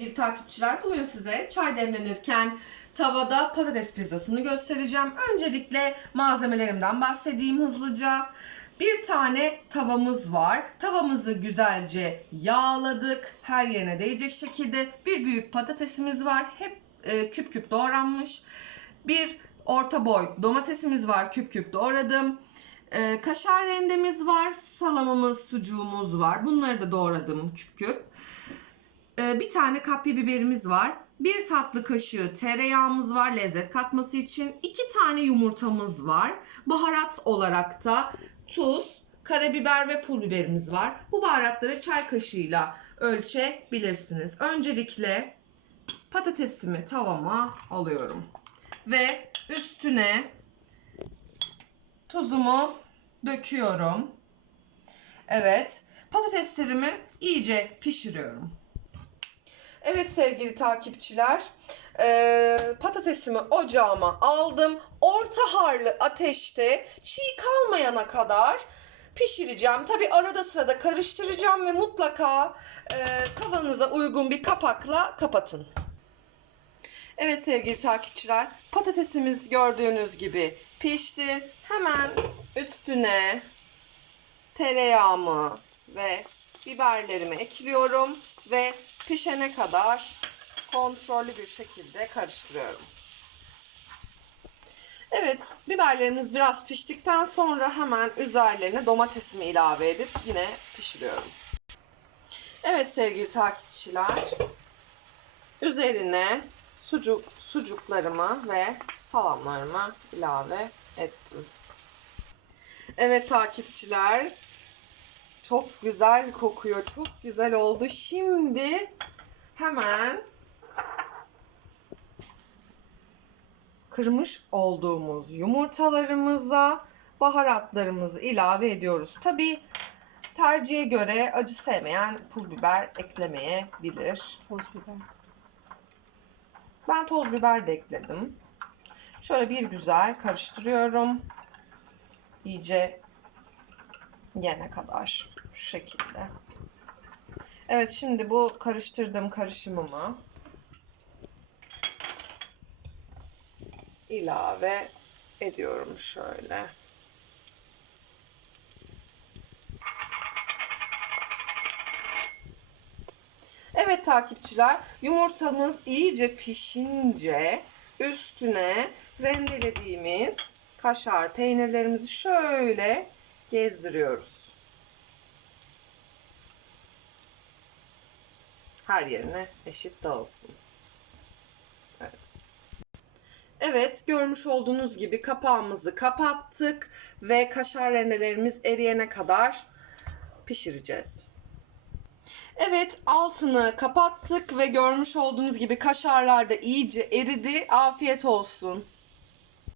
sevgili takipçiler. Bugün size çay demlenirken tavada patates pizzasını göstereceğim. Öncelikle malzemelerimden bahsedeyim hızlıca. Bir tane tavamız var. Tavamızı güzelce yağladık. Her yerine değecek şekilde. Bir büyük patatesimiz var. Hep e, küp küp doğranmış. Bir orta boy domatesimiz var. Küp küp doğradım. E, kaşar rendemiz var. Salamımız, sucuğumuz var. Bunları da doğradım küp küp. Ee, bir tane kapya biberimiz var. Bir tatlı kaşığı tereyağımız var lezzet katması için. iki tane yumurtamız var. Baharat olarak da tuz, karabiber ve pul biberimiz var. Bu baharatları çay kaşığıyla ölçebilirsiniz. Öncelikle patatesimi tavama alıyorum. Ve üstüne tuzumu döküyorum. Evet, patateslerimi iyice pişiriyorum. Evet sevgili takipçiler, eee, patatesimi ocağıma aldım. Orta harlı ateşte çiğ kalmayana kadar pişireceğim. Tabi arada sırada karıştıracağım ve mutlaka eee, tavanıza uygun bir kapakla kapatın. Evet sevgili takipçiler, patatesimiz gördüğünüz gibi pişti. Hemen üstüne tereyağımı ve biberlerimi ekliyorum ve pişene kadar kontrollü bir şekilde karıştırıyorum. Evet, biberlerimiz biraz piştikten sonra hemen üzerlerine domatesimi ilave edip yine pişiriyorum. Evet sevgili takipçiler, üzerine sucuk sucuklarımı ve salamlarımı ilave ettim. Evet takipçiler, çok güzel kokuyor. Çok güzel oldu. Şimdi hemen kırmış olduğumuz yumurtalarımıza baharatlarımızı ilave ediyoruz. Tabi tercihe göre acı sevmeyen pul biber eklemeyebilir. Toz biber. Ben toz biber de ekledim. Şöyle bir güzel karıştırıyorum. İyice yene kadar şu şekilde. Evet şimdi bu karıştırdığım karışımımı ilave ediyorum şöyle. Evet takipçiler yumurtamız iyice pişince üstüne rendelediğimiz kaşar peynirlerimizi şöyle gezdiriyoruz. Her yerine eşit dağılsın. Evet. Evet, görmüş olduğunuz gibi kapağımızı kapattık ve kaşar rendelerimiz eriyene kadar pişireceğiz. Evet, altını kapattık ve görmüş olduğunuz gibi kaşarlar da iyice eridi. Afiyet olsun.